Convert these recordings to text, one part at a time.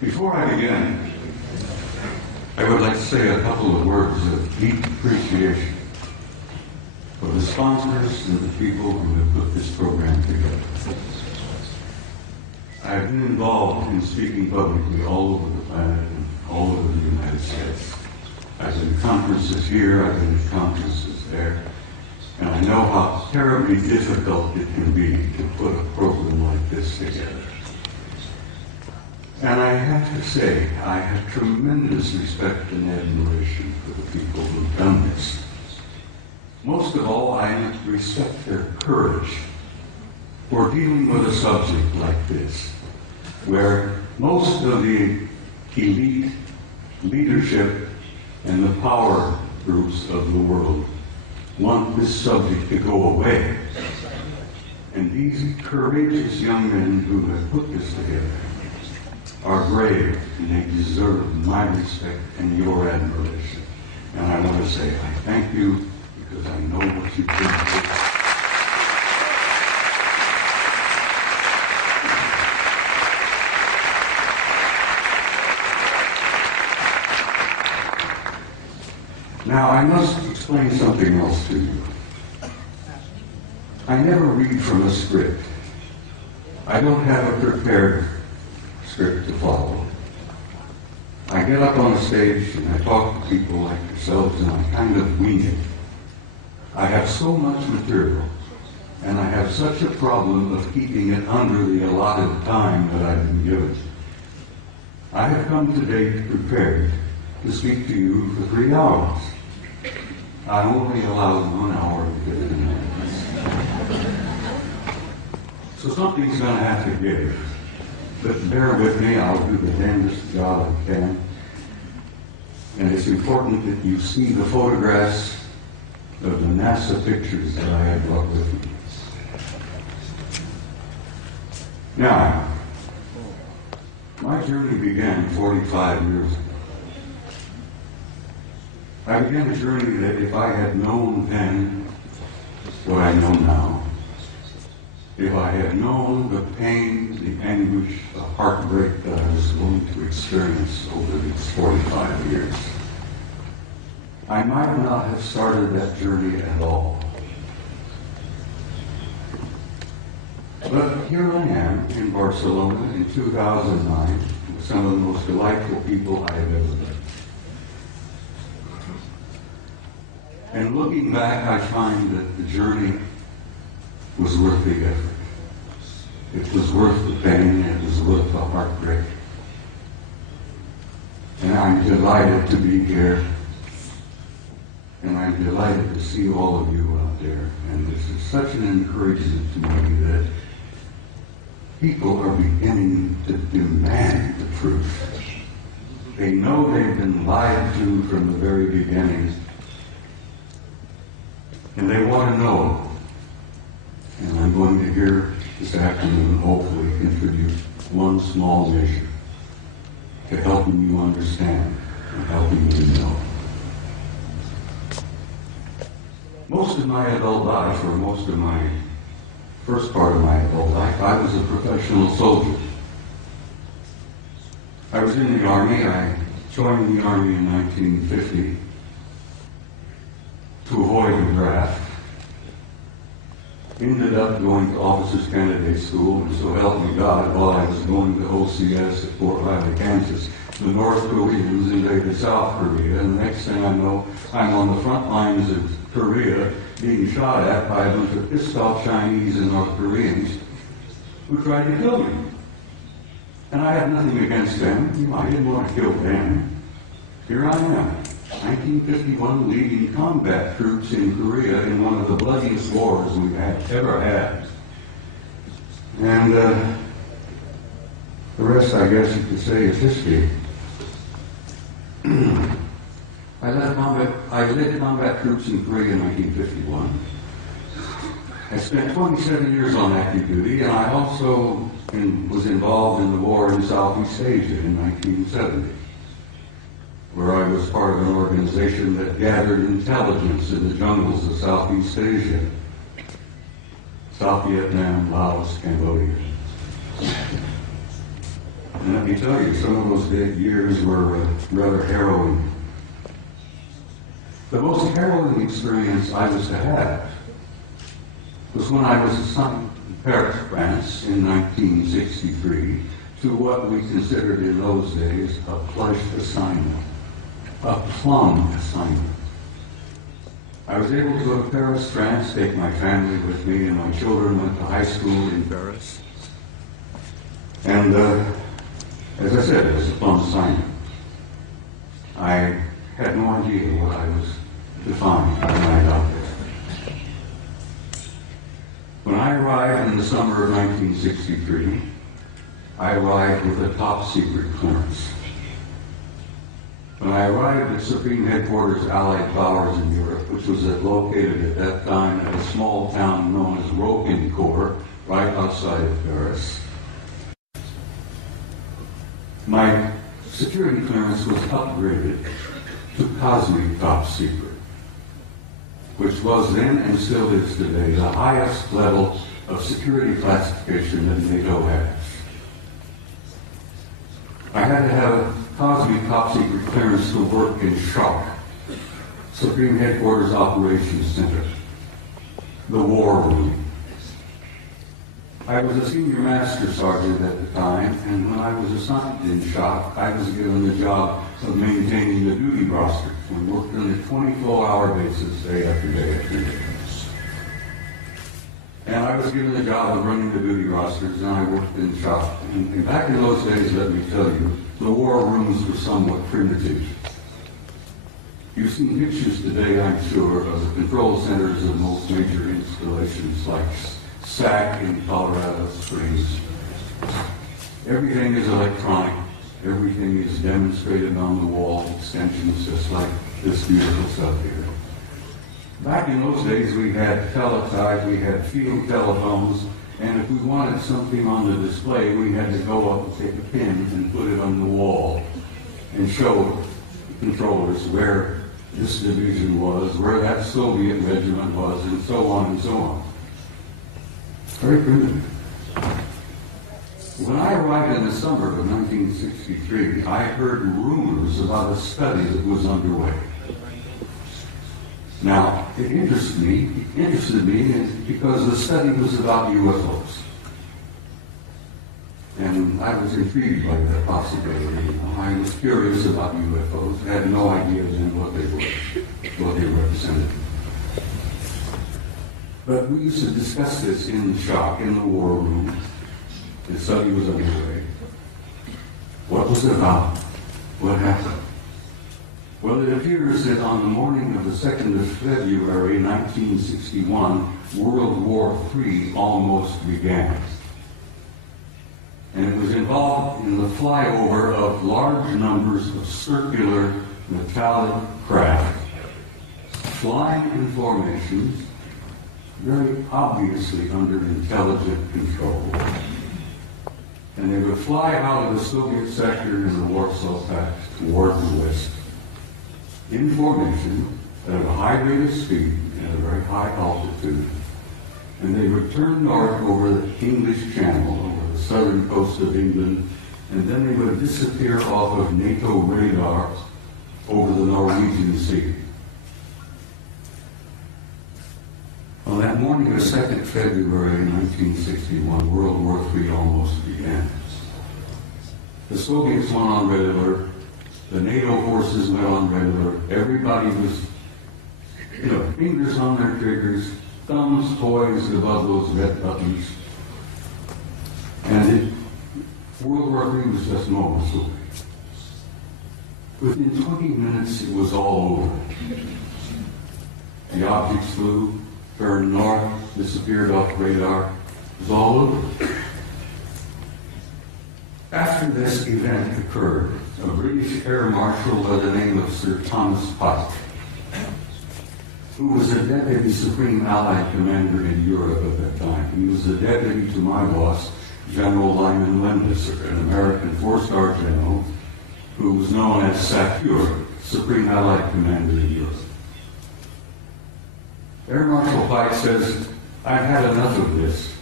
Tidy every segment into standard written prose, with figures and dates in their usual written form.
Before I begin, I would like to say a couple of words of deep appreciation for the sponsors and the people who have put this program together. I have been involved in speaking publicly all over the planet and all over the United States. I've been at conferences here, I've been at conferences there, and I know how terribly difficult it can be to put a program like this together. And I have to say, I have tremendous respect and admiration for the people who've done this. Most of all, I respect their courage for dealing with a subject like this, where most of the elite leadership and the power groups of the world want this subject to go away. And these courageous young men who have put this together are brave, and they deserve my respect and your admiration. And I want to say I thank you because I know what you've done. Now I must explain something else to you. I never read from a script. I don't have a prepared script to follow. I get up on a stage and I talk to people like yourselves and I kind of wing it. I have so much material and I have such a problem of keeping it under the allotted time that I've been given. I have come today prepared to speak to you for 3 hours. I only allowed 1 hour to get in. So something's going to have to give. But bear with me, I'll do the damnedest job I can. And it's important that you see the photographs of the NASA pictures that I have brought with me. Now, my journey began 45 years ago. I began a journey that if I had known then what I know now, if I had known the pain, the anguish, the heartbreak that I was going to experience over these 45 years, I might not have started that journey at all. But here I am in Barcelona in 2009 with some of the most delightful people I have ever met. And looking back, I find that the journey was worth the effort. It was worth the pain, it was worth the heartbreak. And I'm delighted to be here. And I'm delighted to see all of you out there. And this is such an encouragement to me that people are beginning to demand the truth. They know they've been lied to from the very beginning. And they want to know. And I'm going to here this afternoon hopefully contribute one small measure to helping you understand and helping you know. Most of my adult life, or most of my first part of my adult life, I was a professional soldier. I was in the Army. I joined the Army in 1950 to avoid the draft. Ended up going to Officers Candidate School, and so help me God, while I was going to OCS at Fort Riley, Kansas, the North Koreans invaded South Korea, and the next thing I know, I'm on the front lines of Korea being shot at by a bunch of pissed-off Chinese and North Koreans who tried to kill me. And I have nothing against them. I didn't want to kill them. Here I am. 1951, leading combat troops in Korea in one of the bloodiest wars we've ever had. And the rest, I guess you could say, is history. I led combat troops in Korea in 1951. I spent 27 years on active duty, and I also was involved in the war in Southeast Asia in 1970, where I was part of an organization that gathered intelligence in the jungles of Southeast Asia, South Vietnam, Laos, Cambodia. And let me tell you, some of those years were rather harrowing. The most harrowing experience I was to have was when I was assigned to Paris, France in 1963 to what we considered in those days a plush assignment, a plum assignment. I was able to go to Paris, France, take my family with me, and my children went to high school in Paris. And as I said, it was a plum assignment. I had no idea what I was to find when I got there. When I arrived in the summer of 1963, I arrived with a top secret clearance. When I arrived at Supreme Headquarters Allied Powers in Europe, which was located at that time at a small town known as Roquencourt, right outside of Paris, my security clearance was upgraded to cosmic top secret, which was then and still is today the highest level of security classification that NATO has. I had to have a cosmic top secret clearance to work in SHOC, Supreme Headquarters Operations Center, the war room. I was a senior master sergeant at the time, and when I was assigned in SHOC, I was given the job of maintaining the duty roster. We worked on a 24-hour basis, day after day after day. And I was given the job of running the duty rosters, and I worked in SHOC. And back in those days, let me tell you, the war rooms were somewhat primitive. You've seen pictures today, I'm sure, of the control centers of most major installations like SAC in Colorado Springs. Everything is electronic. Everything is demonstrated on the wall, extensions just like this beautiful stuff here. Back in those days, we had teletype, we had field telephones, and if we wanted something on the display, we had to go up and take a pin and put it on the wall and show the controllers where this division was, where that Soviet regiment was, and so on and so on. Very primitive. When I arrived in the summer of 1963, I heard rumors about a study that was underway. Now, it interested me because the study was about UFOs. And I was intrigued by that possibility. I was curious about UFOs. I had no idea then what they were, what they represented. But we used to discuss this in the SHOC, in the war room. The study was underway. What was it about? What happened? Well, it appears that on the morning of the 2nd of February, 1961, World War III almost began. And it was involved in the flyover of large numbers of circular metallic craft, flying in formations, very obviously under intelligent control. And they would fly out of the Soviet sector in the Warsaw Pact toward the west, in formation, at a high rate of speed and a very high altitude. And they would turn north over the English Channel, over the southern coast of England, and then they would disappear off of NATO radar over the Norwegian Sea. On that morning of 2nd February 1961, World War III almost began. The Soviets went on red alert. The NATO forces went on red alert. Everybody was, fingers on their triggers, thumbs poised above those red buttons. And World War III was just moments away. Within 20 minutes, it was all over. The objects flew, turned north, disappeared off radar. It was all over. After this event occurred, a British Air Marshal by the name of Sir Thomas Pike, who was a Deputy Supreme Allied Commander in Europe at that time. He was the deputy to my boss, General Lyman Wendesser, an American four-star general who was known as SACEUR, Supreme Allied Commander in Europe. Air Marshal Pike says, "I've had enough of this.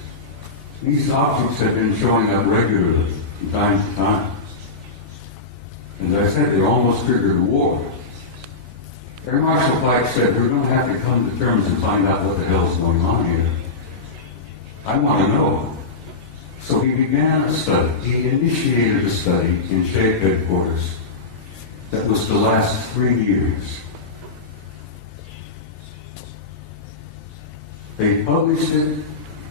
These objects have been showing up regularly from time to time. And as I said, they almost triggered a war." Air Marshal Pike said, "We're going to have to come to terms and find out what the hell's going on here. I want to know." So he began a study. He initiated a study in SHAPE headquarters that was to last 3 years. They published it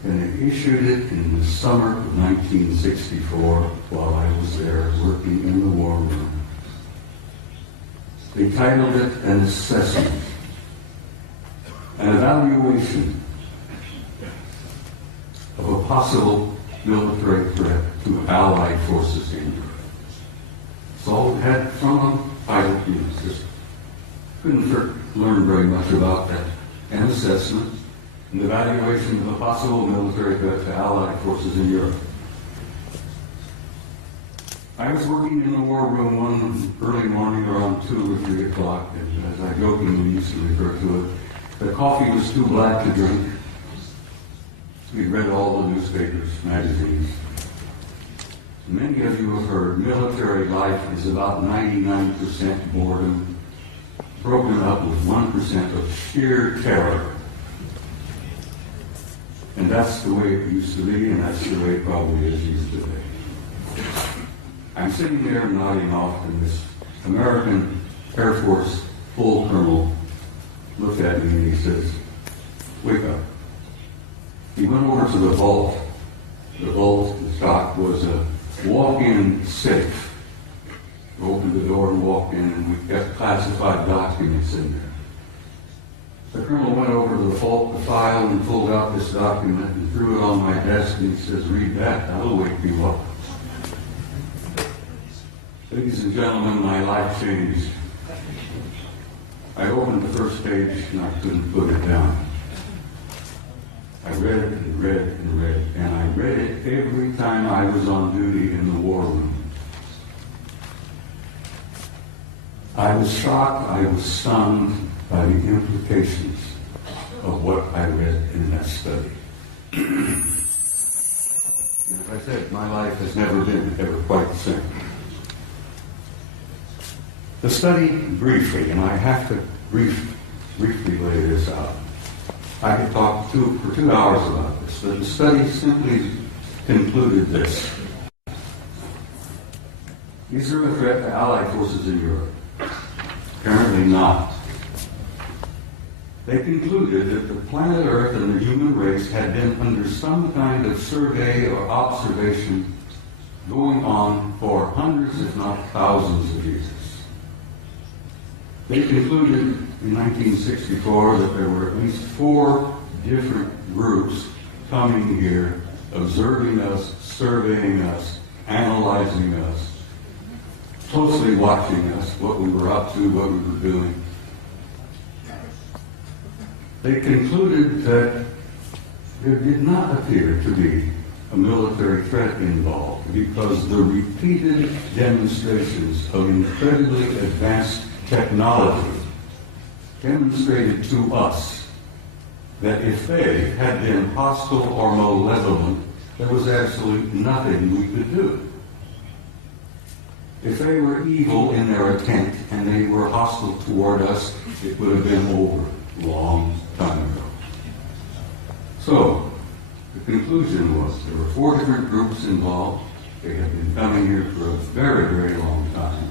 and they issued it in the summer of 1964 while I was there working in the war room. They titled it An Assessment, an evaluation of a possible military threat to Allied forces in Europe. So it had from them title just couldn't learn very much about that. An assessment, an evaluation of a possible military threat to Allied forces in Europe. I was working in the war room one early morning around 2 or 3 o'clock, and as I jokingly used to refer to it, the coffee was too black to drink. We read all the newspapers, magazines. Many of you have heard military life is about 99% boredom, broken up with 1% of sheer terror. And that's the way it used to be, and that's the way it probably is used today. I'm sitting there nodding off, and this American Air Force full colonel looked at me and he says, "Wake up." He went over to the vault. The vault, the shop, was a walk-in safe. We opened the door and walked in, and we kept classified documents in there. The colonel went over to the vault, the file, and pulled out this document and threw it on my desk, and he says, "Read that, that'll wake you up." Ladies and gentlemen, my life changed. I opened the first page and I couldn't put it down. I read it and read it and read it, and I read it every time I was on duty in the war room. I was shocked, I was stunned by the implications of what I read in that study. And as I said, my life has never been ever quite the same. The study, briefly, and I have to briefly lay this out. I could talk for 2 hours about this, but the study simply concluded this. Is there a threat to Allied forces in Europe? Apparently not. They concluded that the planet Earth and the human race had been under some kind of survey or observation going on for hundreds, if not thousands of years. They concluded in 1964 that there were at least 4 different groups coming here, observing us, surveying us, analyzing us, closely watching us, what we were up to, what we were doing. They concluded that there did not appear to be a military threat involved because the repeated demonstrations of incredibly advanced technology demonstrated to us that if they had been hostile or malevolent, there was absolutely nothing we could do. If they were evil in their intent and they were hostile toward us, it would have been over a long time ago. So, the conclusion was there were 4 different groups involved. They had been coming here for a very, very long time.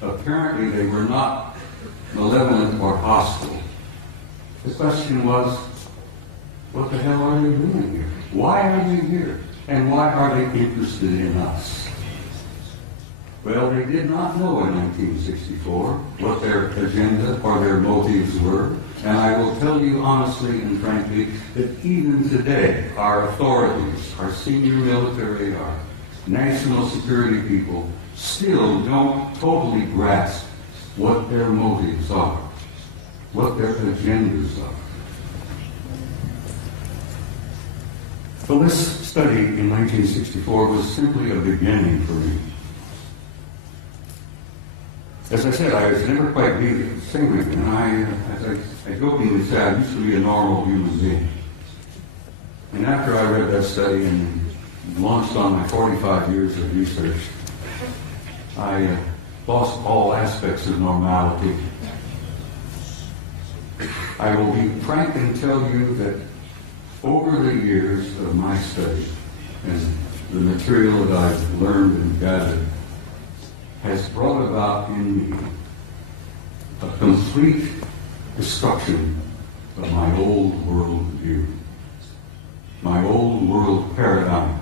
Apparently, they were not malevolent or hostile. The question was, what the hell are they doing here? Why are they here? And why are they interested in us? Well, they did not know in 1964 what their agenda or their motives were, and I will tell you honestly and frankly that even today, our authorities, our senior military, our national security people, still don't totally grasp what their motives are, what their agendas are. So this study in 1964 was simply a beginning for me. As I said, I was never quite the same, and as I jokingly say, I used to be a normal human being. And after I read that study and launched on my 45 years of research, I lost all aspects of normality. I will be frank and tell you that over the years of my study and the material that I've learned and gathered has brought about in me a complete destruction of my old world view, my old world paradigm,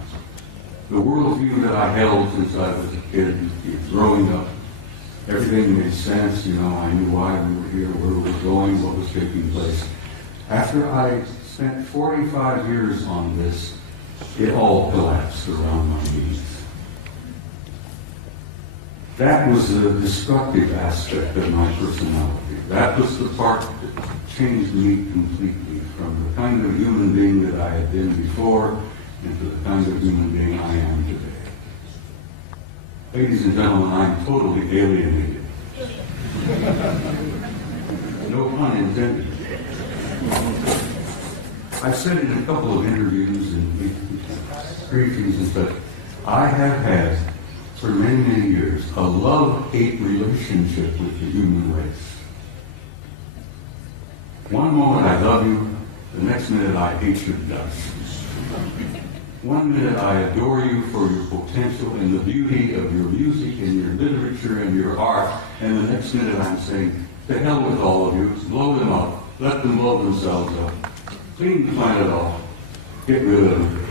the world view that I held since I was a kid, growing up. Everything made sense, I knew why we were here, where we were going, what was taking place. After I spent 45 years on this, it all collapsed around my knees. That was the destructive aspect of my personality. That was the part that changed me completely from the kind of human being that I had been before into the kind of human being I am today. Ladies and gentlemen, I'm totally alienated. No pun intended. I've said in a couple of interviews and briefings and stuff, I have had for many, many years, a love-hate relationship with the human race. One moment I love you, the next minute I hate your guts. One minute I adore you for your potential and the beauty of your music and your literature and your art, and the next minute I'm saying, to hell with all of you, blow them up, let them blow themselves up, clean the planet off, get rid of them.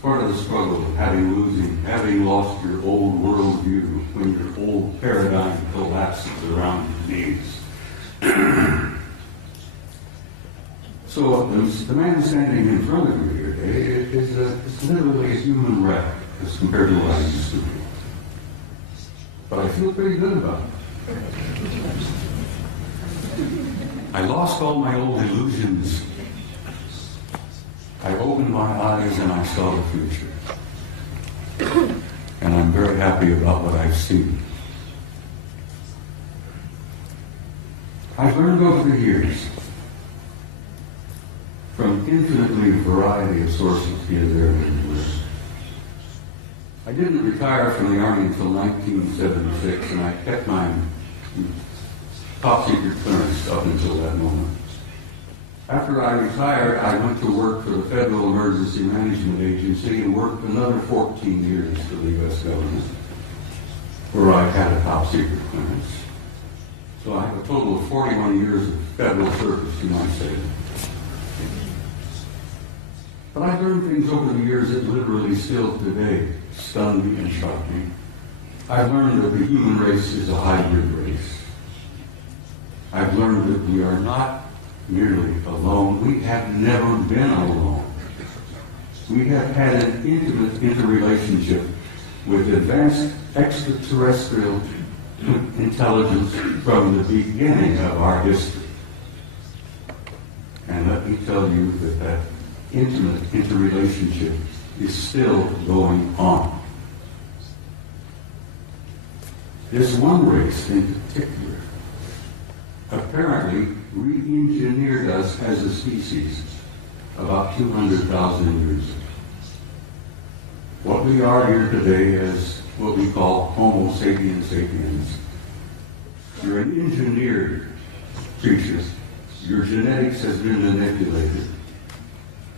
Part of the struggle of having lost your old worldview when your old paradigm collapses around your knees. So the man standing in front of you here today is literally a human wreck as compared to what I used to be. But I feel pretty good about it. I lost all my old illusions. I opened my eyes and I saw the future. And I'm very happy about what I've seen. I've learned over the years from infinitely variety of sources here, there, and everywhere. I didn't retire from the Army until 1976, and I kept my top secret clearance up until that moment. After I retired, I went to work for the Federal Emergency Management Agency and worked another 14 years for the U.S. government, where I had a top secret clearance. So I have a total of 41 years of federal service, you might say. But I learned things over the years that literally still today stun me and shock me. I've learned that the human race is a hybrid race. I've learned that we are not merely alone. We have never been alone. We have had an intimate interrelationship with advanced extraterrestrial intelligence from the beginning of our history. And let me tell you that that intimate interrelationship is still going on. There's one race in particular apparently re-engineered us as a species about 200,000 years ago. What we are here today is what we call Homo sapiens sapiens. You're an engineered creature. Your genetics has been manipulated.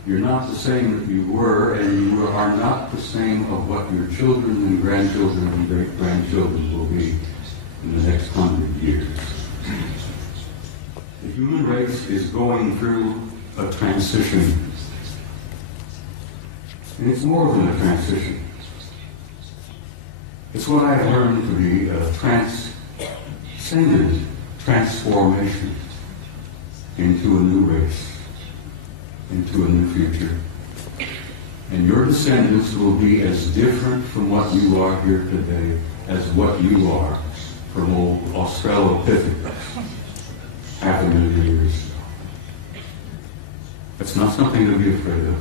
You're not the same that you were, and you are not the same of what your children and grandchildren and great-grandchildren will be in the next 100 years. The human race is going through a transition. And it's more than a transition. It's what I learned to be a transcendent transformation into a new race, into a new future. And your descendants will be as different from what you are here today as what you are from old Australopithecus 500,000 years ago. It's not something to be afraid of,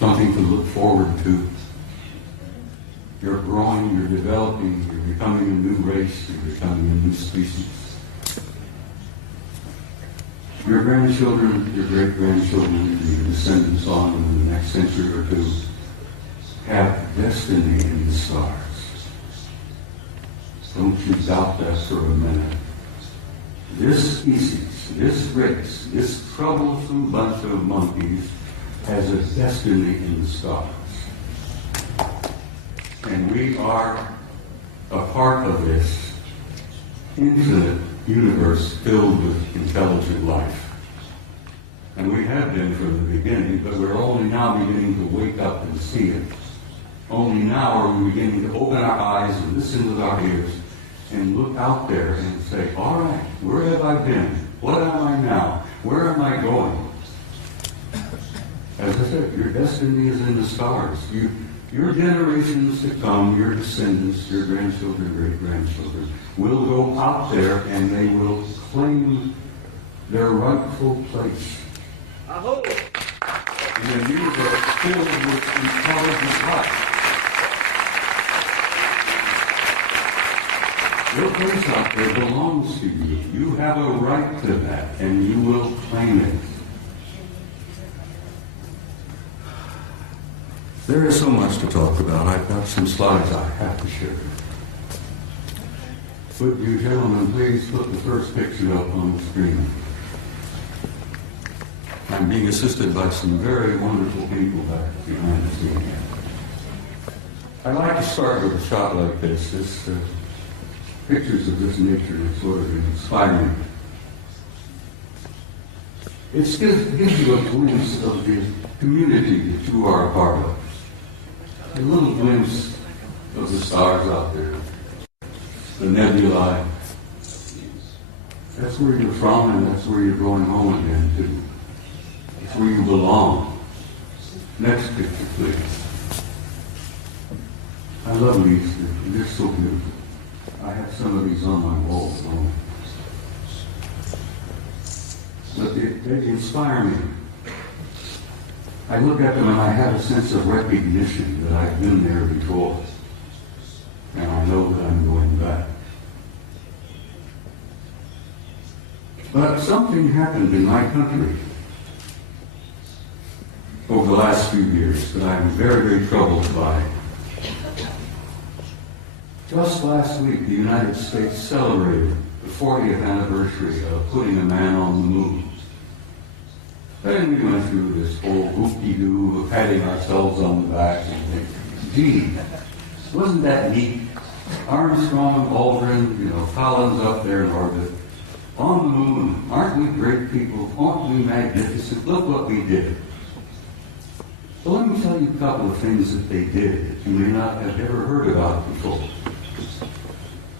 something to look forward to. You're growing, you're developing, you're becoming a new race, you're becoming a new species. Your grandchildren, your great-grandchildren, your descendants on in the next century or two have destiny in the stars. Don't you doubt that for a minute. This species, this race, this troublesome bunch of monkeys has a destiny in the stars. And we are a part of this infinite universe filled with intelligent life. And we have been from the beginning, but we're only now beginning to wake up and see it. Only now are we beginning to open our eyes and listen with our ears and look out there and say, all right, where have I been? What am I now? Where am I going? As I said, your destiny is in the stars. Your generations to come, your descendants, your grandchildren, great-grandchildren, will go out there and they will claim their rightful place in a universe filled with intelligent life. Your place out there belongs to you. You have a right to that, and you will claim it. There is so much to talk about. I've got some slides I have to share. Would you gentlemen please put the first picture up on the screen? I'm being assisted by some very wonderful people back behind the scene. I like to start with a shot like this. Pictures of this nature is sort of inspiring. It gives you a glimpse of the community that you are a part of. A little glimpse of the stars out there, the nebulae. That's where you're from, and that's where you're going home again, too. It's where you belong. Next picture, please. I love these. They're so beautiful. I have some of these on my wall at home. But they inspire me. I look at them and I have a sense of recognition that I've been there before. And I know that I'm going back. But something happened in my country over the last few years that I'm very, very troubled by. Just last week, the United States celebrated the 40th anniversary of putting a man on the moon. Then we went through this whole whoop-de-doo of patting ourselves on the back and thinking, gee, wasn't that neat? Armstrong, Aldrin, Collins up there in orbit. On the moon, aren't we great people? Aren't we magnificent? Look what we did. So let me tell you a couple of things that they did that you may not have ever heard about before.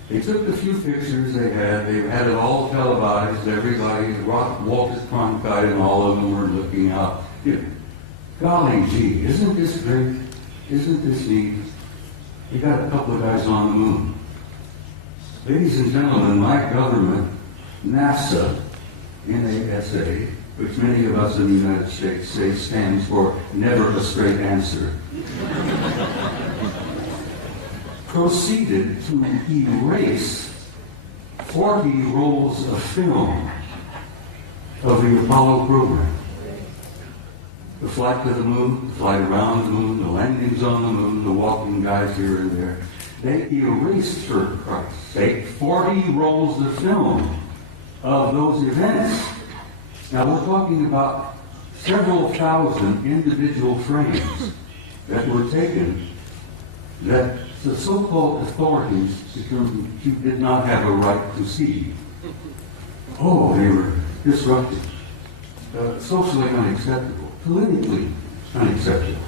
They took the few pictures they had it all televised, everybody, Walter Cronkite and all of them were looking out. Golly gee, isn't this great? Isn't this neat? You got a couple of guys on the moon. Ladies and gentlemen, my government, NASA, N-A-S-A, which many of us in the United States say stands for never a straight answer, proceeded to erase 40 rolls of film of the Apollo program. The flight to the moon, the flight around the moon, the landings on the moon, the walking guys here and there. They erased, for Christ's sake, 40 rolls of film of those events. Now we're talking about several thousand individual frames that were taken that the so-called authorities determined you did not have a right to see. Oh, they were disruptive, socially unacceptable, politically unacceptable.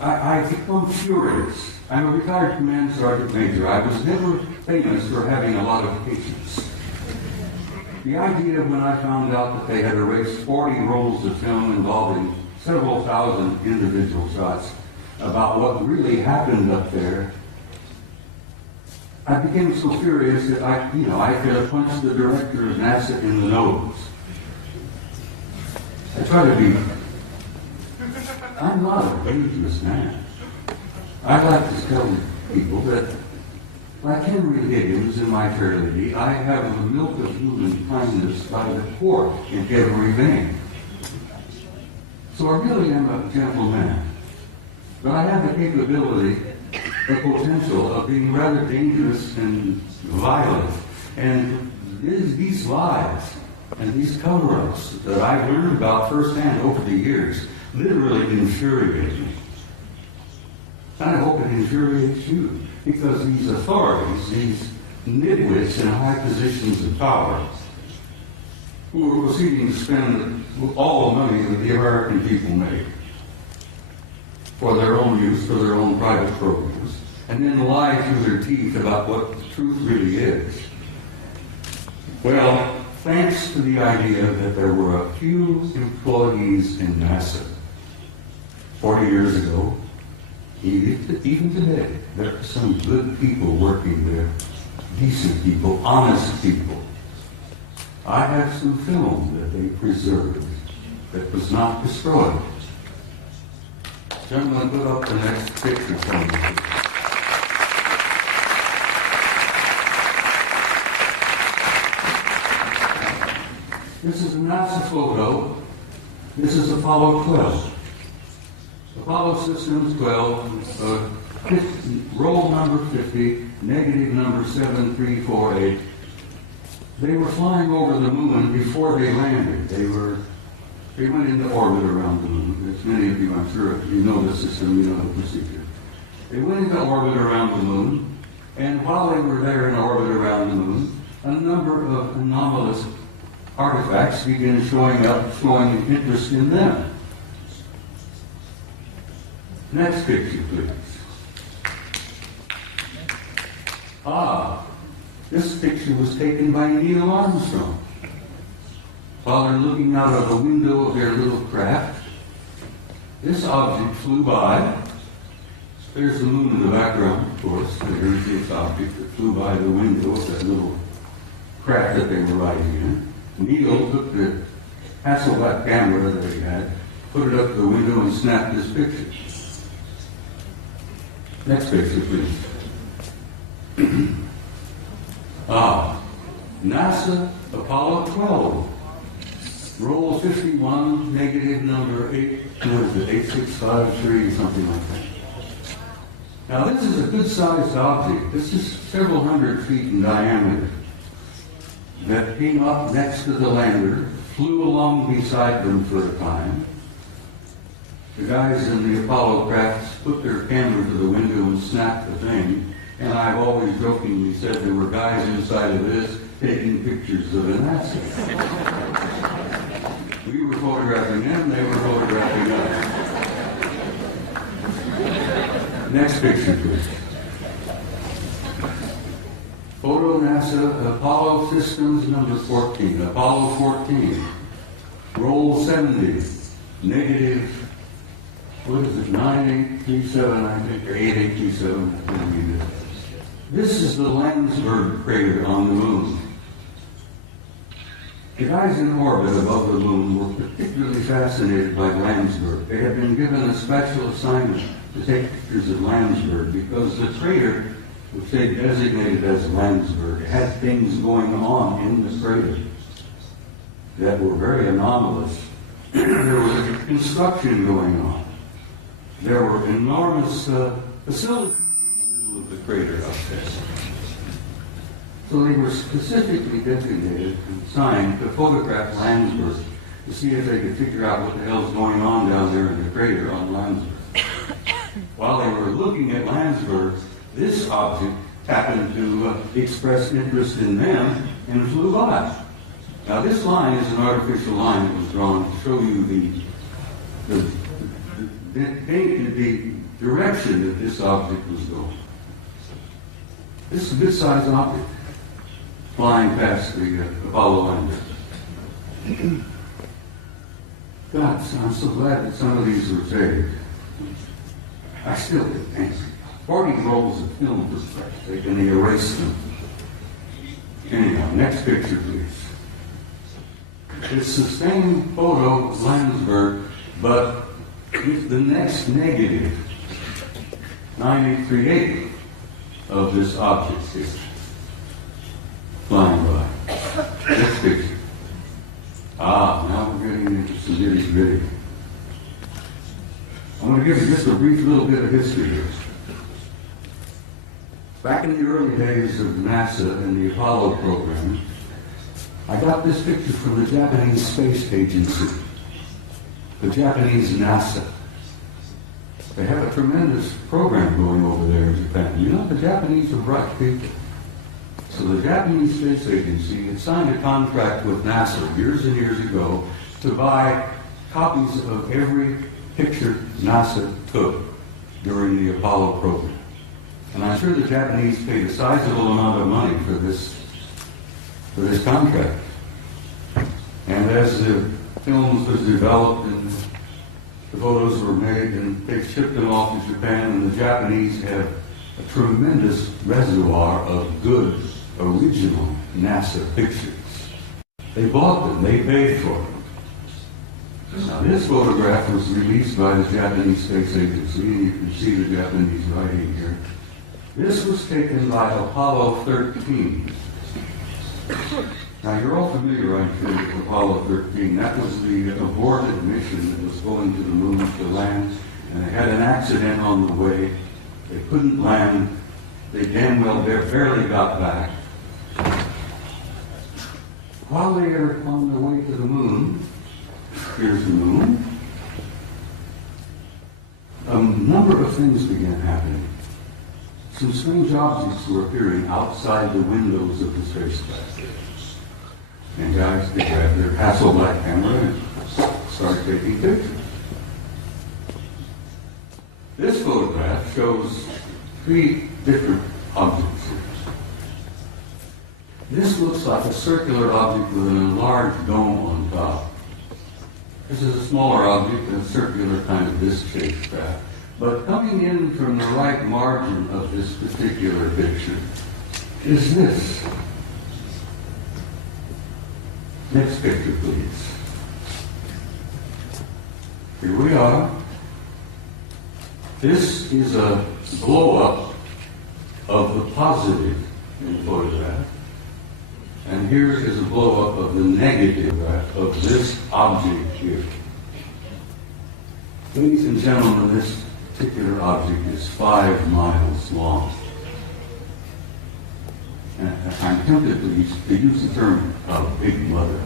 I become furious. I'm a retired command sergeant major. I was never famous for having a lot of patience. The idea when I found out that they had erased 40 rolls of film involving several thousand individual shots about what really happened up there, I became so furious that I could have punched the director of NASA in the nose. I try to be, I'm not a dangerous man. I like to tell people that, like Henry Higgins in My Fair Lady, I have the milk of human kindness by the quart in every vein. So I really am a gentle man. But I have the capability, the potential of being rather dangerous and violent. And these lies and these cover-ups that I've learned about firsthand over the years literally infuriate me. And I hope it infuriates you, because these authorities, these nitwits in high positions of power, who are proceeding to spend all the money that the American people make for their own use, for their own private programs, and then lie through their teeth about what the truth really is. Well, thanks to the idea that there were a few employees in NASA 40 years ago, even today, there are some good people working there, decent people, honest people. I have some film that they preserved that was not destroyed. Gentlemen, put up the next picture for me. This is a NASA photo. This is Apollo 12. Apollo Systems 12, roll number 50, negative number 7348. They were flying over the moon before they landed. They went into orbit around the moon. As many of you, I'm sure, if you know the system, you know the procedure. They went into orbit around the moon, and while they were there in orbit around the moon, a number of anomalous artifacts began showing up, showing interest in them. Next picture, please. This picture was taken by Neil Armstrong while they're looking out of the window of their little craft. This object flew by. There's the moon in the background, of course. There's this object that flew by the window of that little craft that they were riding in. Neil took the Hasselblad camera that he had, put it up to the window, and snapped this picture. Next picture, please. NASA Apollo 12. Roll 51, negative number 8653, something like that. Now this is a good-sized object. This is several hundred feet in diameter that came up next to the lander, flew along beside them for a time. The guys in the Apollo crafts put their camera to the window and snapped the thing, and I've always jokingly said there were guys inside of this taking pictures of the NASA. We were photographing them, they were photographing us. Next picture, please. Photo NASA Apollo Systems number 14, Apollo 14. Roll 70, negative, what is it, 9837, I think, or 8827. This is the Landsberg crater on the moon. The guys in orbit above the moon were particularly fascinated by Landsberg. They had been given a special assignment to take pictures of Landsberg because the crater, which they designated as Landsberg, had things going on in the crater that were very anomalous. There was construction going on. There were enormous facilities in the middle of the crater up there. So they were specifically designated and assigned to photograph Landsberg to see if they could figure out what the hell's going on down there in the crater on Landsberg. While they were looking at Landsberg, this object happened to express interest in them and flew by. Now this line is an artificial line that was drawn to show you the direction that this object was going. This is a good-sized object flying past the Apollo lander. God, I'm so glad that some of these were saved. I still get angry. 40 rolls of film was taken, they erased them. Anyhow, next picture, please. It's the same photo of Landsberg, but it's the next negative, 9838, of this object here, flying by. Next picture. Now we're getting into some nitty-gritty. I'm going to give you just a brief little bit of history here. Back in the early days of NASA and the Apollo program, I got this picture from the Japanese Space Agency, the Japanese NASA. They have a tremendous program going over there in Japan. You know, the Japanese are bright people. So the Japanese Space Agency had signed a contract with NASA years and years ago to buy copies of every picture NASA took during the Apollo program. And I'm sure the Japanese paid a sizable amount of money for this contract. And as the films was developed and the photos were made and they shipped them off to Japan, and the Japanese have a tremendous reservoir of good, original NASA pictures. They bought them, they paid for them. Now this photograph was released by the Japanese Space Agency, and you can see the Japanese writing here. This was taken by Apollo 13. Now you're all familiar, I'm sure, with Apollo 13. That was the aborted mission that was going to the moon to land, and they had an accident on the way. They couldn't land. They damn well barely got back. While they are on their way to the moon, here's the moon, a number of things began happening. Some strange objects were appearing outside the windows of the spacecraft. And guys, they grabbed their Hasselblad camera and started taking pictures. This photograph shows 3 different objects here. This looks like a circular object with an enlarged dome on top. This is a smaller object, a circular kind of disc-shaped craft. But coming in from the right margin of this particular picture is this. Next picture, please. Here we are. This is a blow-up of the positive in the photograph. And here is a blow-up of the negative of this object here. Ladies and gentlemen, this particular object is 5 miles long. And I'm tempted to use the term big mother.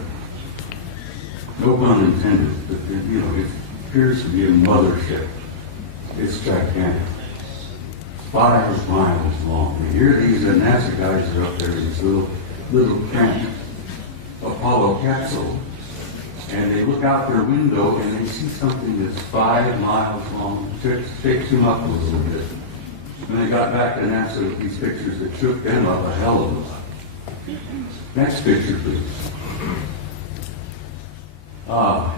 No pun intended, but it appears to be a mothership. It's gigantic. 5 miles long. And here these NASA guys are up there in this little cramped Apollo capsule, and they look out their window and they see something that's 5 miles long. It shakes them up a little bit. When they got back to NASA with these pictures, it shook them up a hell of a lot. Next picture, please.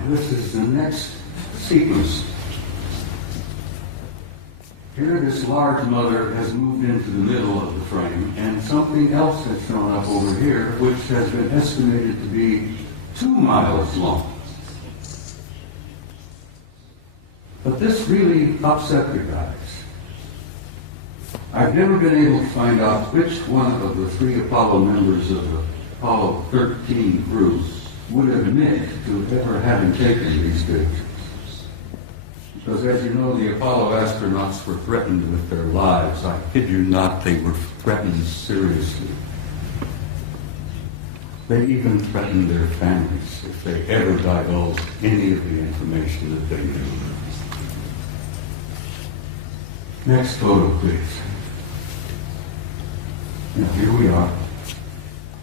This is the next sequence. Here, this large mother has moved into the middle of the frame, and something else has shown up over here, which has been estimated to be 2 miles long. But this really upset the guys. I've never been able to find out which one of the 3 Apollo members of the Apollo 13 crew would admit to ever having taken these pictures. Because as you know, the Apollo astronauts were threatened with their lives. I kid you not, they were threatened seriously. They even threatened their families if they ever divulged any of the information that they knew. Next photo, please. Now, here we are.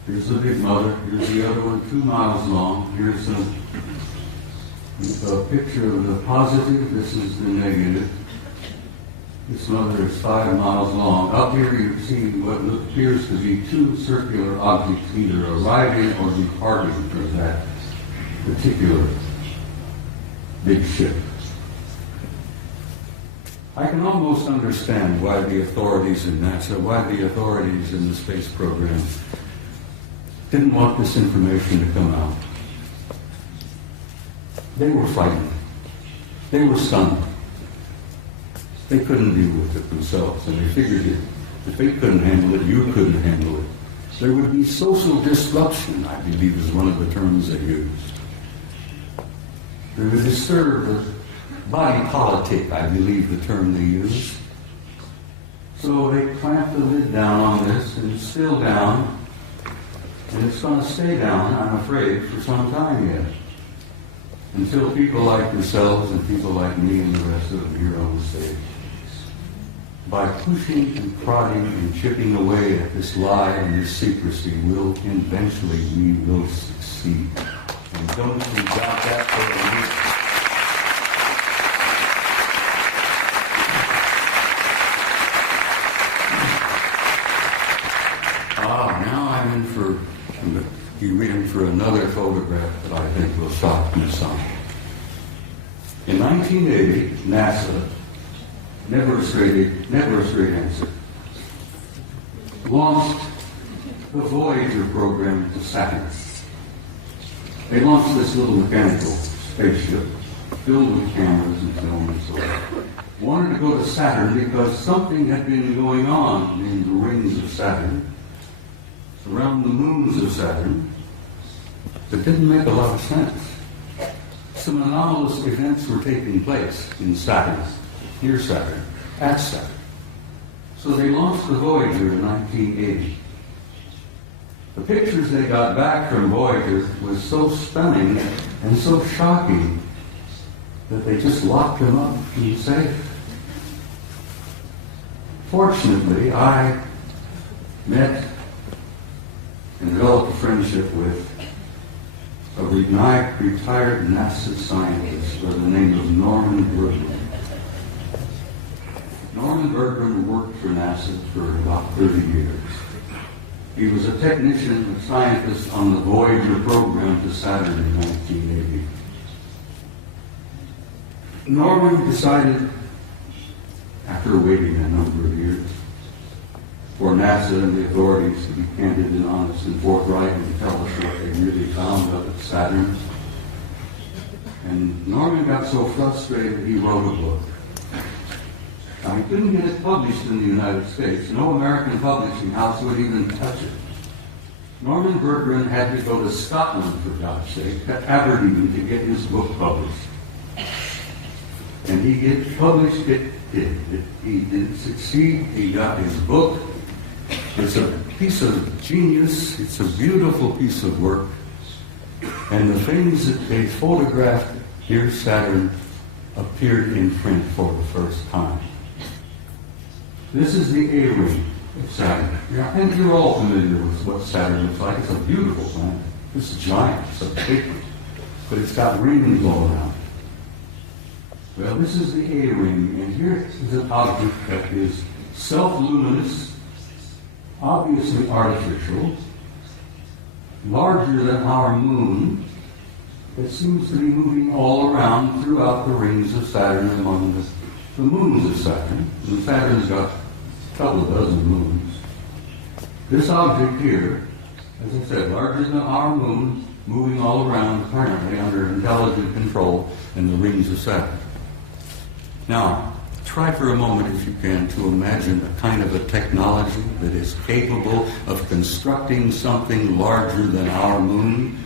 Here's the big mother. Here's the other one, 2 miles long. Here's a picture of the positive. This is the negative. This mother is 5 miles long. Up here you see what appears to be two circular objects either arriving or departing from that particular big ship. I can almost understand why the authorities in NASA, why the authorities in the space program didn't want this information to come out. They were frightened. They were stunned. They couldn't deal with it themselves, and they figured if they couldn't handle it, you couldn't handle it. There would be social disruption, I believe is one of the terms they used. They would disturb the body politic, I believe the term they used. So they clamped the lid down on this, and it's still down, and it's going to stay down, I'm afraid, for some time yet. Until people like yourselves and people like me and the rest of them here on the stage, by pushing and prodding and chipping away at this lie and this secrecy, eventually we will succeed. And don't you doubt that for a minute. Now I'm in for another photograph that I think will shock you some. In 1980, NASA, never a straight answer, launched the Voyager program to Saturn. They launched this little mechanical spaceship filled with cameras and film and so on. Wanted to go to Saturn because something had been going on in the rings of Saturn, around the moons of Saturn, that didn't make a lot of sense. Some anomalous events were taking place in Saturn, near Saturn, at Saturn. So they launched the Voyager in 1980. The pictures they got back from Voyager was so stunning and so shocking that they just locked them up in the safe. Fortunately, I met and developed a friendship with a retired NASA scientist by the name of Norman Bergman. Norman Bergman worked for NASA for about 30 years. He was a technician, a scientist on the Voyager program to Saturn in 1980. Norman decided, after waiting a number of years, for NASA and the authorities to be candid and honest and forthright and tell us what they really found up at Saturn. And Norman got so frustrated he wrote a book. Now, he couldn't get it published in the United States. No American publishing house would even touch it. Norman Bergman had to go to Scotland, for God's sake, to Aberdeen to get his book published. And he get published, he did succeed, he got his book. It's a piece of genius, it's a beautiful piece of work. And the things that they photographed near Saturn appeared in print for the first time. This is the A-ring of Saturn. I think you're all familiar with what Saturn looks like. It's a beautiful planet. It's giant, it's a big one. But it's got rings all around. Well, this is the A-ring, and here is an object that is self-luminous, obviously artificial, larger than our moon, that seems to be moving all around throughout the rings of Saturn among the moons of Saturn. And Saturn's got a couple of dozen moons. This object here, as I said, larger than our moon, moving all around apparently under intelligent control in the rings of Saturn. Now, try for a moment, if you can, to imagine a kind of a technology that is capable of constructing something larger than our moon,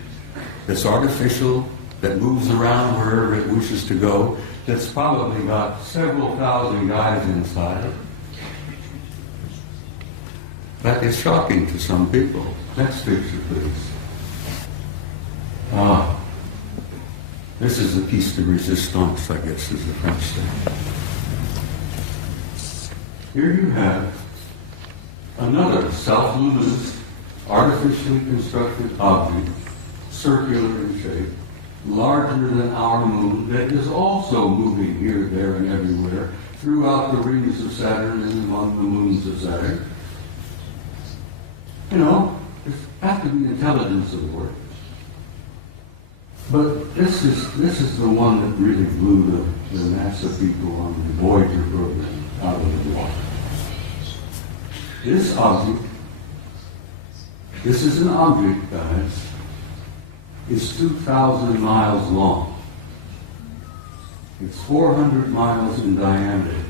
that's artificial, that moves around wherever it wishes to go, that's probably got several thousand guys inside. That is shocking to some people. Next picture, please. This is the piece de resistance, I guess is the French thing. Here you have another self-luminous, artificially constructed object, circular in shape, larger than our moon, that is also moving here, there, and everywhere throughout the rings of Saturn and among the moons of Saturn. You know, there's got to be intelligence aboard. But this is the one that really blew the NASA people on the Voyager program out of the water. This object, this is an object, guys, is 2,000 miles long. It's 400 miles in diameter,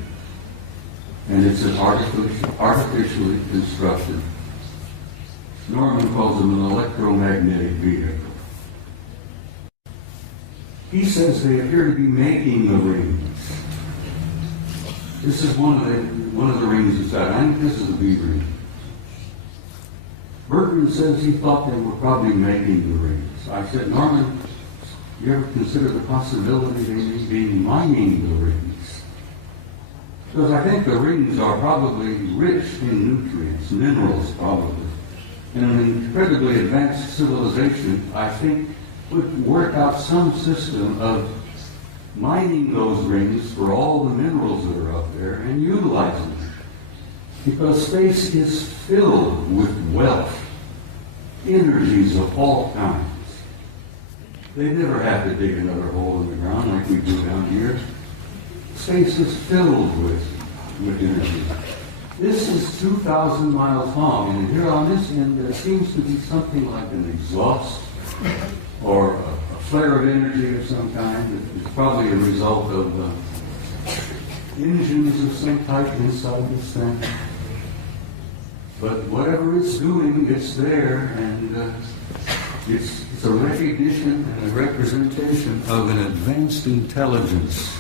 and it's an artificially constructed. Norman calls them an electromagnetic vehicle. He says they appear to be making the rings. This is one of the rings of Saturn. I think this is the B ring. Bertrand says he thought they were probably making the rings. I said, Norman, you ever consider the possibility they may be mining the rings? Because I think the rings are probably rich in nutrients, minerals probably. And an incredibly advanced civilization, I think, would work out some system of mining those rings for all the minerals that are up there and utilizing them. Because space is filled with wealth, energies of all kinds. They never have to dig another hole in the ground like we do down here. Space is filled with energy. This is 2,000 miles long, and here on this end there seems to be something like an exhaust or a flare of energy of some kind. It's probably a result of engines of some type inside this thing. But whatever it's doing, it's there, and it's a recognition and a representation of an advanced intelligence.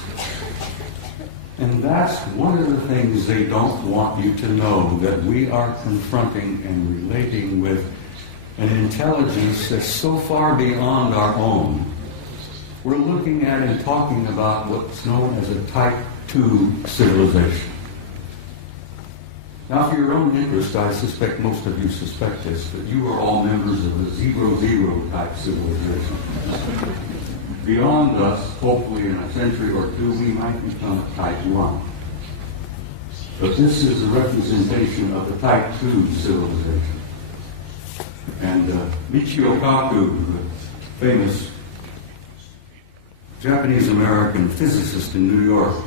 And that's one of the things they don't want you to know, that we are confronting and relating with an intelligence that's so far beyond our own. We're looking at and talking about what's known as a Type 2 civilization. Now, for your own interest, I suspect most of you suspect this, that you are all members of a 0-0 type civilization. Beyond us, hopefully in a century or two, we might become a Type 1. But this is a representation of the Type 2 civilization. And Michio Kaku, the famous Japanese-American physicist in New York,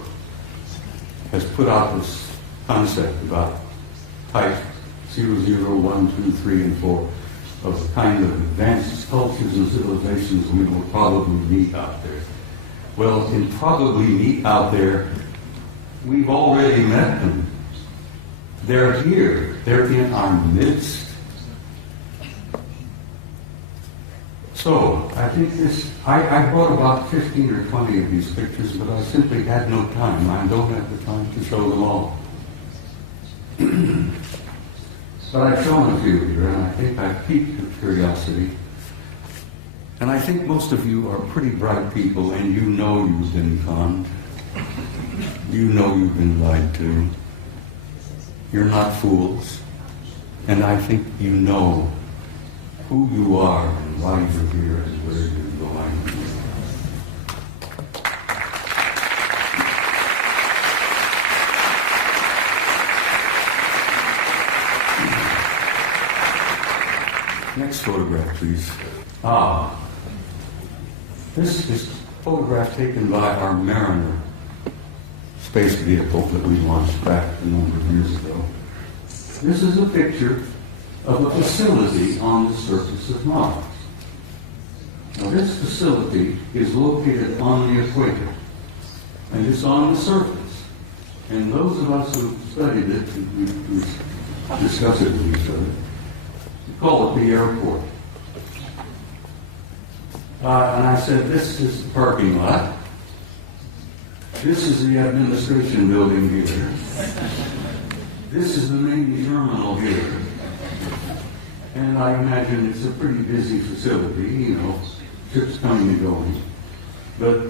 has put out this concept about Type 0, 0, 1, 2, 3, and 4 of the kind of advanced cultures and civilizations we will probably meet out there. Well, in probably meet out there, we've already met them. They're here. They're in our midst. So, I think I brought about 15 or 20 of these pictures, but I simply had no time. I don't have the time to show them all. But I've shown a few here, and I think I've piqued your curiosity. And I think most of you are pretty bright people, and you know you've been conned. You know you've been lied to. You're not fools. And I think you know who you are and why you're here and where you're going. Next photograph, please. This is a photograph taken by our Mariner space vehicle that we launched back a number of years ago. This is a picture of a facility on the surface of Mars. Now, this facility is located on the equator, and it's on the surface. And those of us who studied it, we discuss it with each other, we call it the airport. And I said, this is the parking lot. This is the administration building here. This is the main terminal here. And I imagine it's a pretty busy facility, you know, ships coming and going. But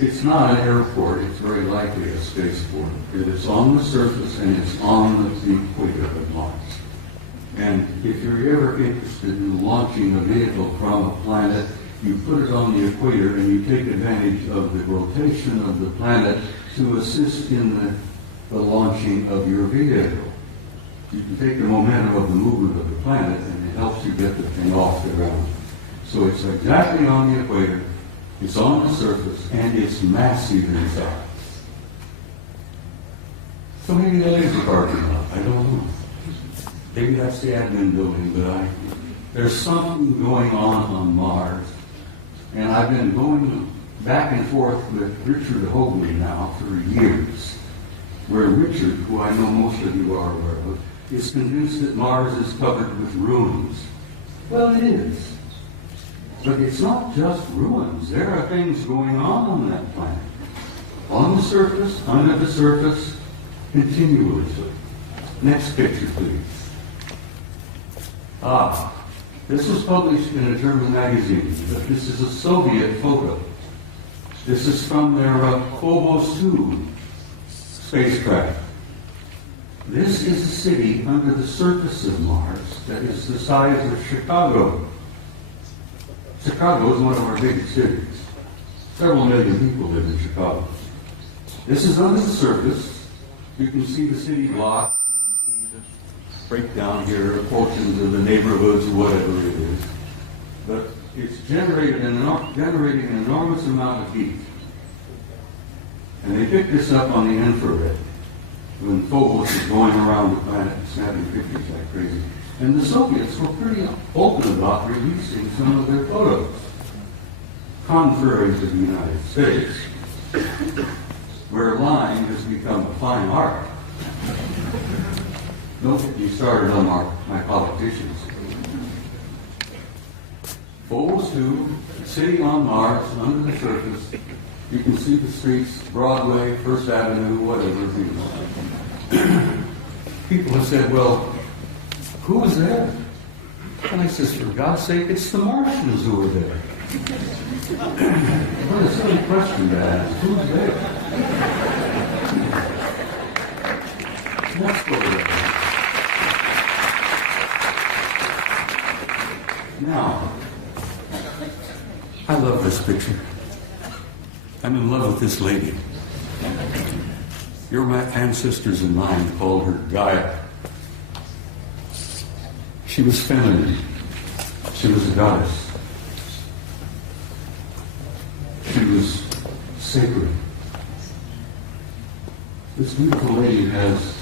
it's not an airport, it's very likely a spaceport. It's on the surface and it's on the equator of Mars. And if you're ever interested in launching a vehicle from a planet, you put it on the equator and you take advantage of the rotation of the planet to assist in the the launching of your vehicle. You can take the momentum of the movement of the planet, and it helps you get the thing off the ground. So it's exactly on the equator, it's on the surface, and it's massive in size. So maybe that is a parking lot, I don't know. Maybe that's the admin building, but there's something going on Mars. And I've been going back and forth with Richard Hoagley now for years, where Richard, who I know most of you are aware of, is convinced that Mars is covered with ruins. Well, it is. But it's not just ruins. There are things going on that planet. On the surface, under the surface, continuously. Next picture, please. This was published in a German magazine, but this is a Soviet photo. This is from their Phobos 2 spacecraft. This is a city under the surface of Mars that is the size of Chicago. Chicago is one of our biggest cities. Several million people live in Chicago. This is under the surface. You can see the city block. You can see the breakdown here, portions of the neighborhoods, whatever it is. But it's generating an enormous amount of heat. And they picked this up on the infrared when Phobos is going around the planet snapping pictures like crazy. And the Soviets were pretty open about releasing some of their photos, contrary to the United States, where lying has become a fine art. Don't get me started on my politicians. Phobos 2, city on Mars, under the surface. You can see the streets, Broadway, First Avenue, whatever. People have said, well, who was there? And I says, for God's sake, it's the Martians who were there. What a silly question to ask. Who's there? Let's go there. Now, I love this picture. I'm in love with this lady. Your ancestors and mine called her Gaia. She was feminine. She was a goddess. She was sacred. This beautiful lady has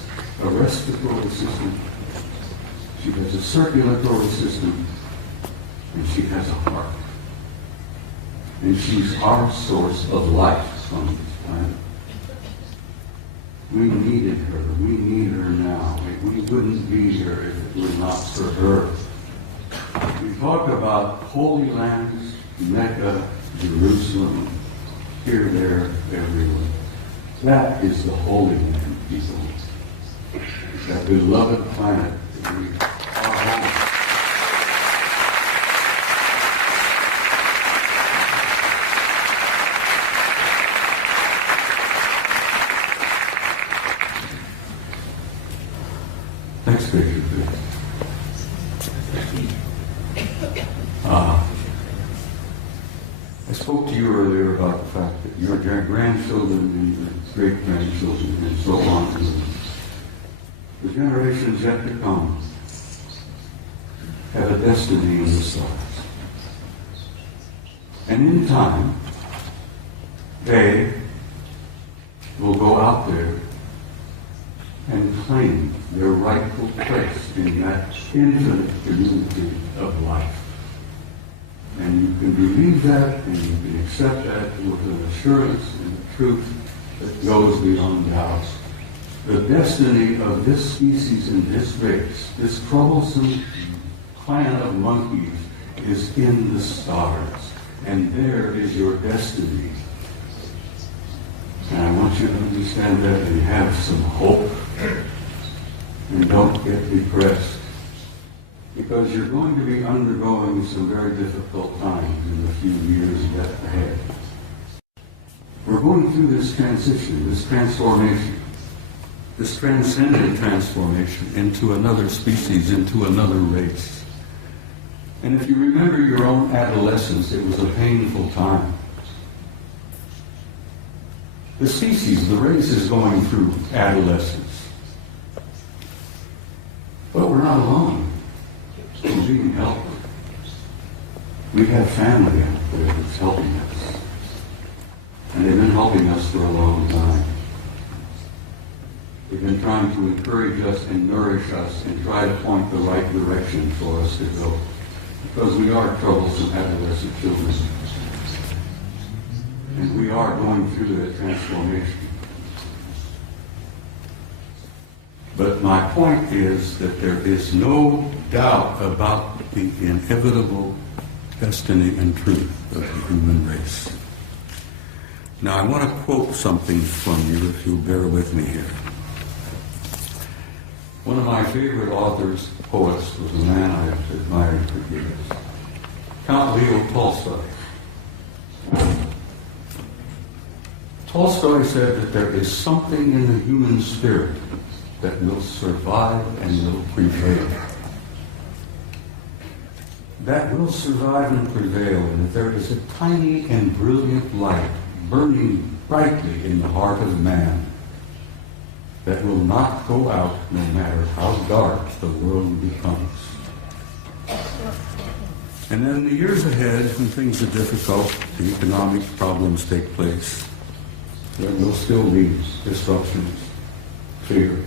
a respiratory system. She has a circulatory system. And she has a heart. And she's our source of life on this planet. We needed her. We need her now. We wouldn't be here if it were not for her. We talk about holy lands, Mecca, Jerusalem, here, there, everywhere. That is the Holy Land, people. That beloved planet that we are home. Next picture, please. I spoke to you earlier about the fact that your grandchildren and your great-grandchildren and so on, the generations yet to come, have a destiny in the stars. And in time, they will go out there and claim their rightful place in that infinite community of life. And you can believe that, and you can accept that with an assurance and a truth that goes beyond doubt. The destiny of this species in this race, this troublesome clan of monkeys, is in the stars. And there is your destiny. And I want you to understand that and have some hope. And don't get depressed. Because you're going to be undergoing some very difficult times in the few years yet ahead. We're going through this transition, this transformation, this transcendent transformation into another species, into another race. And if you remember your own adolescence, it was a painful time. The species, the race is going through adolescence. But we're not alone. We're being helped. We have family out there that's helping us. And they've been helping us for a long time. They've been trying to encourage us and nourish us and try to point the right direction for us to go. Because we are troublesome adolescent children. And we are going through that transformation. But my point is that there is no doubt about the inevitable destiny and truth of the human race. Now I want to quote something from you, if you'll bear with me here. One of my favorite authors, poets, was a man I have admired for years. Count Leo Tolstoy. Tolstoy said that there is something in the human spirit that will survive and will prevail. That will survive and prevail, and that there is a tiny and brilliant light burning brightly in the heart of man that will not go out no matter how dark the world becomes. And then the years ahead, when things are difficult, the economic problems take place, there will still be disruptions, fear.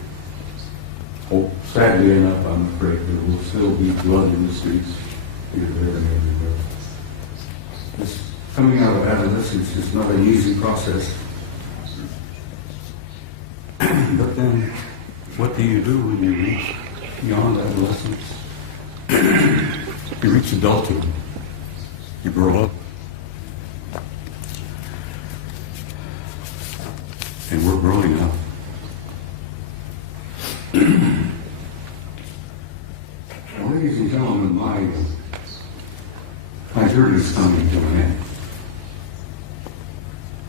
Oh, sadly enough, I'm afraid there will still be blood in the streets here, there, and everywhere. This coming out of adolescence is not an easy process. But then, what do you do when you reach beyond adolescence? You reach adulthood. You grow up. And we're growing up. Well, ladies and gentlemen, my journey is coming to an end.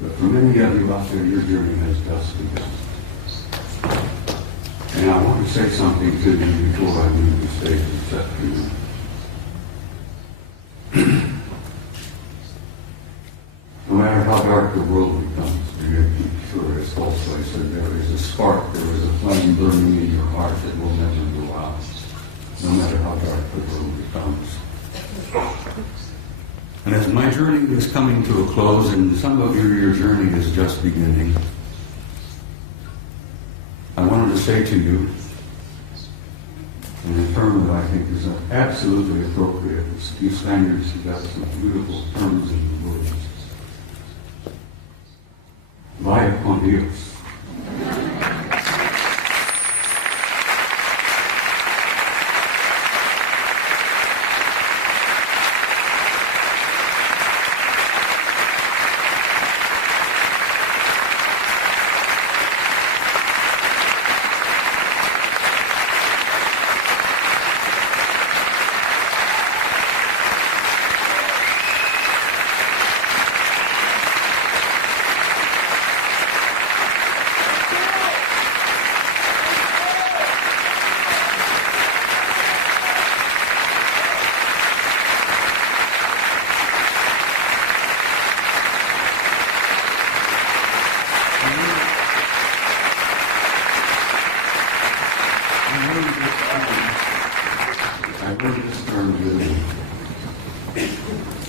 But for many of you out there, your journey has just begun. And I want to say something to you before I leave the stage this afternoon. No matter how dark the world becomes, you're sure, as Tolstoy said, there is a spark, there is a flame burning in your heart that will never go out, no matter how dark the world becomes. And as my journey is coming to a close, and some of your journey is just beginning, I wanted to say to you, in a term that I think is absolutely appropriate. You Spaniards have got some beautiful terms in the words. Vaya con Dios.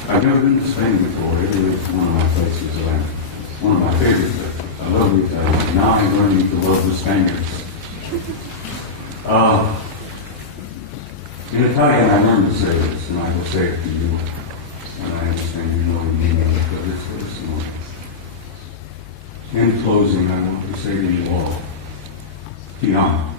I've never been to Spain before. Italy is one of my places that one of my favorites. I love Italy. Now I'm learning to love the Spaniards. In Italian, I learned to say this, and I will say it to you. And I understand you know the meaning of it, but it's very small. In closing, I want to say to you all, ti amo.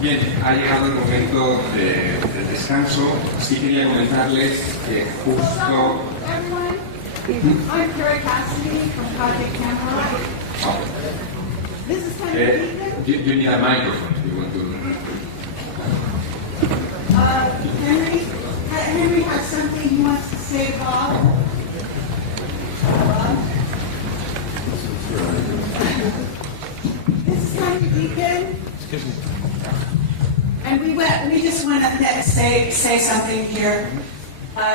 Bien, ha llegado el momento del descanso. Sí quería comentarles que justo... I'm Carrie Cassidy from Project Camera. This is Tony Keegan. You need a microphone if you want to... And we just want to say something here.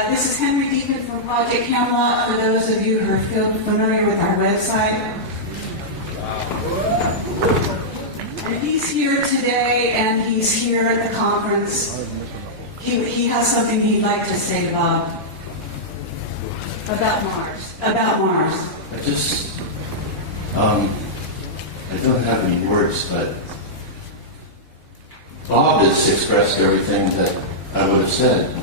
This is Henry Deacon from Project Camelot, for those of you who are familiar with our website. And he's here today, and he's here at the conference. He has something he'd like to say about Mars. About Mars. I don't have any words, but Bob has expressed everything that I would have said.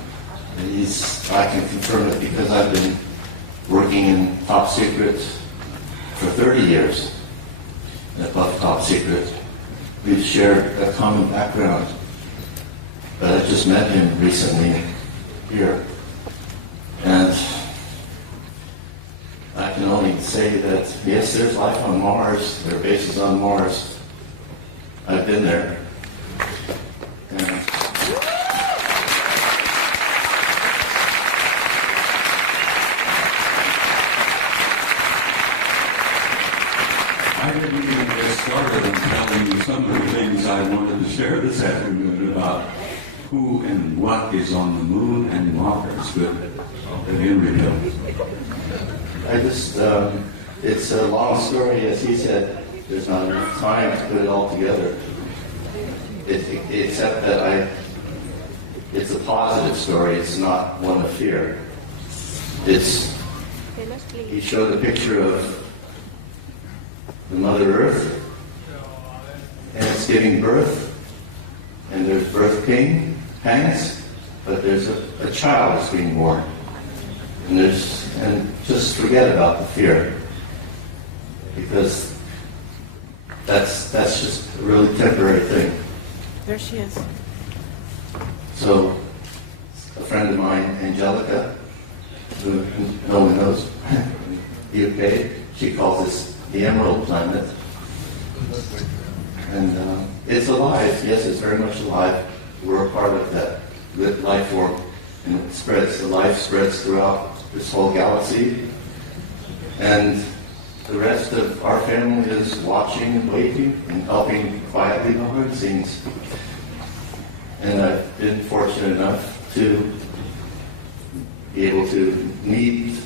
And I can confirm it because I've been working in top secret for 30 years. And above top secret, we've shared a common background. But I just met him recently here. And I can only say that, yes, there's life on Mars. There are bases on Mars. I've been there. And I didn't even get started on telling you some of the things I wanted to share this afternoon about who and what is on the moon and Mars, but Henry does. it's a long story, as he said. There's not enough time to put it all together. Except that it's a positive story. It's not one of fear. He showed a picture of the Mother Earth, and it's giving birth, and there's birth pangs, but there's a child that's being born. And just forget about the fear, because that's just a really temporary thing. There she is. So, a friend of mine, Angelica, who no one knows, UK, she calls this the Emerald Planet. And it's alive. Yes, it's very much alive. We're a part of that life form. And it spreads. The life spreads throughout this whole galaxy. And the rest of our family is watching and waiting and helping quietly behind the scenes. And I've been fortunate enough to be able to meet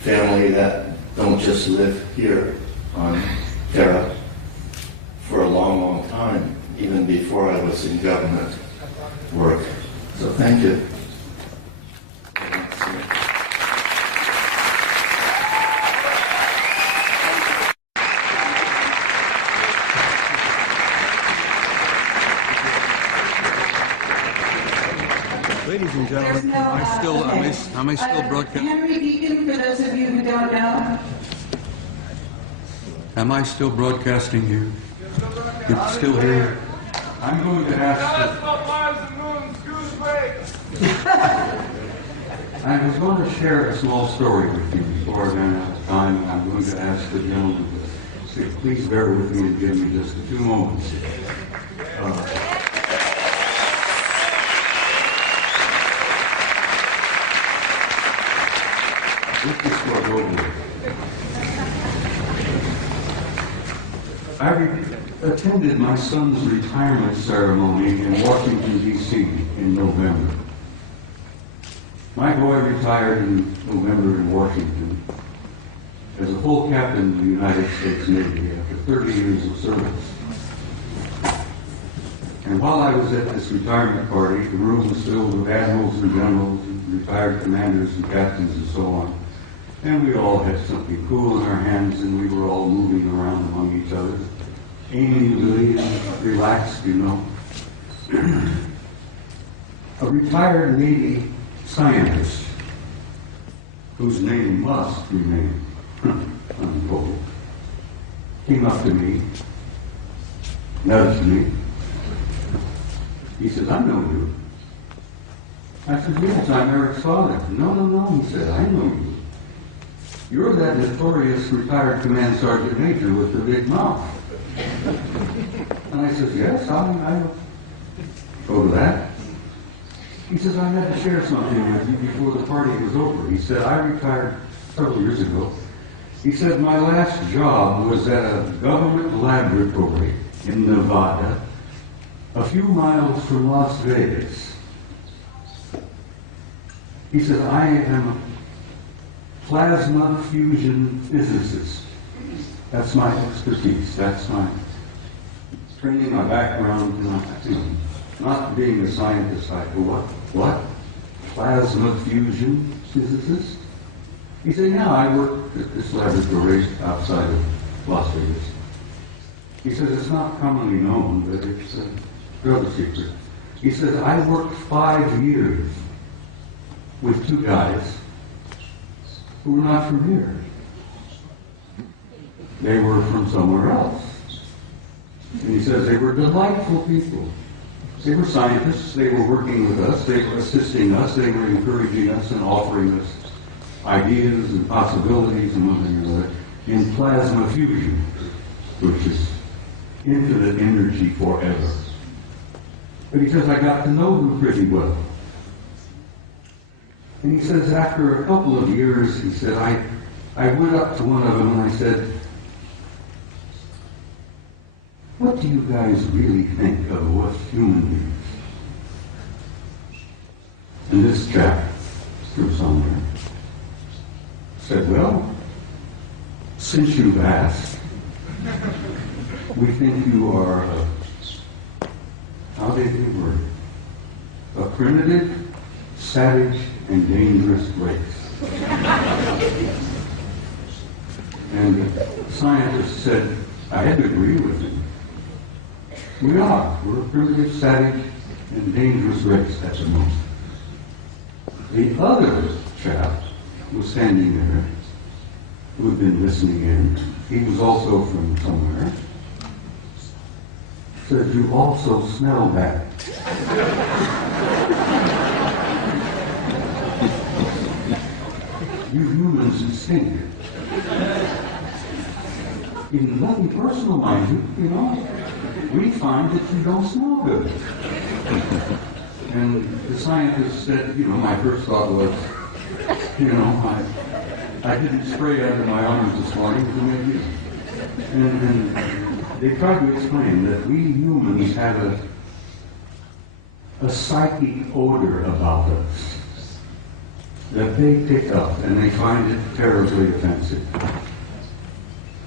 family that don't just live here on Terra for a long, long time, even before I was in government work. So thank you. Ladies and gentlemen, am I still broadcasting? Henry Deacon, for those of you who don't know. Am I still broadcasting here? It's still here. I'm going to ask. I was going to share a small story with you before I ran out of time. I'm going to ask the gentleman to say, please bear with me and give me just a few moments. With this was over. I attended my son's retirement ceremony in Washington, D.C. in November. My boy retired in November in Washington as a full captain in the United States Navy after 30 years of service. And while I was at this retirement party, the room was filled with admirals and generals, and retired commanders and captains and so on. And we all had something cool in our hands, and we were all moving around among each other, amiably and relaxed, you know. A retired Navy scientist, whose name must remain untold, came up to me, nudged me. He said, I know you. I said, yes, I'm Eric's father. No, he said, I know you. You're that notorious retired command sergeant major with the big mouth. And I said, yes, I'll go to that. He says, I had to share something with you before the party was over. He said, I retired several years ago. He said, my last job was at a government laboratory in Nevada a few miles from Las Vegas. He said, I am a plasma fusion physicist. That's my expertise. That's my training, my background. Not being a scientist, I go, what? Plasma fusion physicist? He said, yeah, I work at this laboratory outside of Las Vegas. He says, it's not commonly known, but it's a drug secret. He says, I worked 5 years with 2 guys who were not from here. They were from somewhere else. And he says they were delightful people. They were scientists. They were working with us. They were assisting us. They were encouraging us and offering us ideas and possibilities and one thing or another in plasma fusion, which is infinite energy forever. But he says, I got to know them pretty well. And he says, after a couple of years, he said, I went up to one of them and I said, what do you guys really think of us human beings? And this chap, through somewhere, said, well, since you've asked, we think you are how did he word it? A primitive, savage, and dangerous race. And the scientist said, I had to agree with him. We are. We're a primitive, savage, and dangerous race at the moment. The other chap was standing there, who had been listening in. He was also from somewhere. Said, you also smell bad. You humans stink. In nothing personal, mind you know, we find that you don't smell good. And the scientist said, my first thought was, I didn't spray under my arms this morning, so maybe. And they tried to explain that we humans have a psychic odor about us that they pick up, and they find it terribly offensive.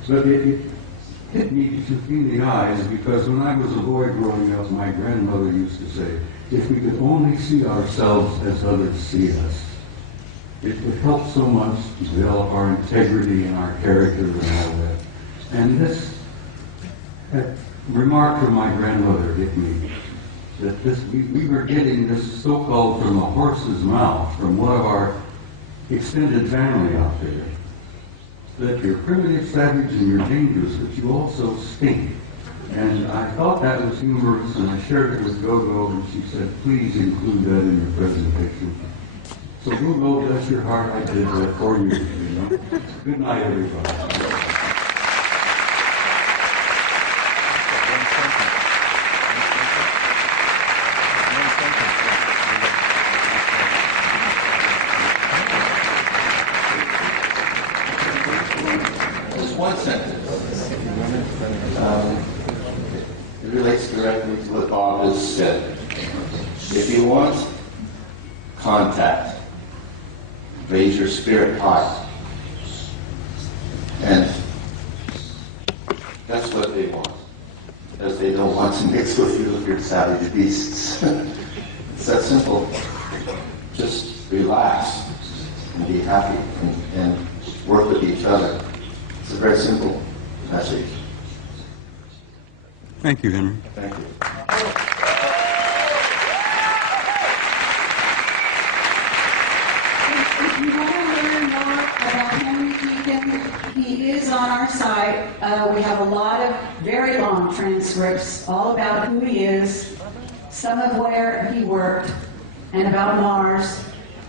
But it hit me between the eyes, because when I was a boy growing up, my grandmother used to say, if we could only see ourselves as others see us, it would help so much to develop our integrity and our character and all that. And this remark from my grandmother hit me, that we were getting this so-called from a horse's mouth, from one of our extended family out there, that you're primitive, savage, and you're dangerous, but you also stink. And I thought that was humorous, and I shared it with Gogo, and she said, please include that in your presentation. So Gogo, bless your heart, I did that for you. Good night, everybody. One sentence. It relates directly to what Bob has said. If you want contact, raise your spirit high. And that's what they want. Because they don't want to mix with you if you're savage beasts. It's that simple. Just relax and be happy and work with each other. It's a very simple message. Thank you, Henry. Thank you. If you want to learn more about Henry Deacon, he is on our site. We have a lot of very long transcripts all about who he is, some of where he worked, and about Mars.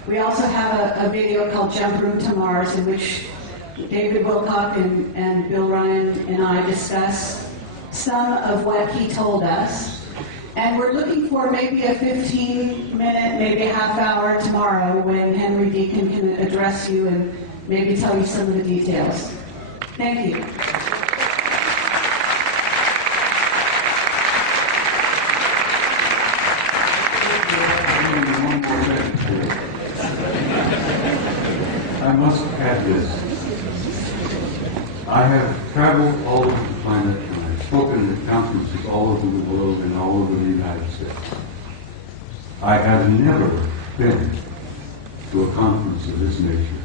We also have a video called Jump Room to Mars, in which David Wilcock and Bill Ryan and I discuss some of what he told us. And we're looking for maybe a 15-minute, maybe a half hour tomorrow when Henry Deacon can address you and maybe tell you some of the details. Thank you. I must add this. I have traveled all over the planet and I've spoken at conferences all over the world and all over the United States. I have never been to a conference of this nature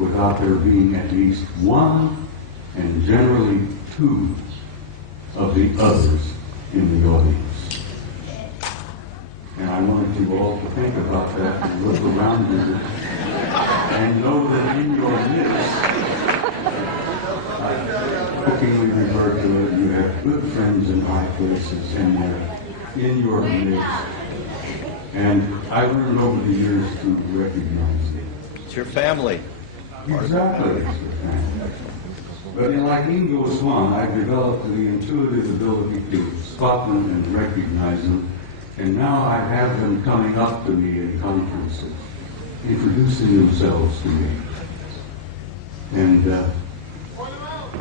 without there being at least one and generally two of the others in the audience. And I wanted you all to think about that and look around you and know that in your midst, I jokingly refer to it, you have good friends in high places and they're in your midst. And I learned over the years to recognize it. It's your family. Exactly, it's your family. But like Ingo Swan, I've developed the intuitive ability to spot them and recognize them. And now I have them coming up to me in conferences, introducing themselves to me. And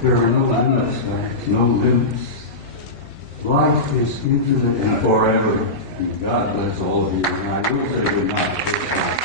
there are no limits, Max, no limits. Life is infinite and forever. And God bless all of you. And I will say good night.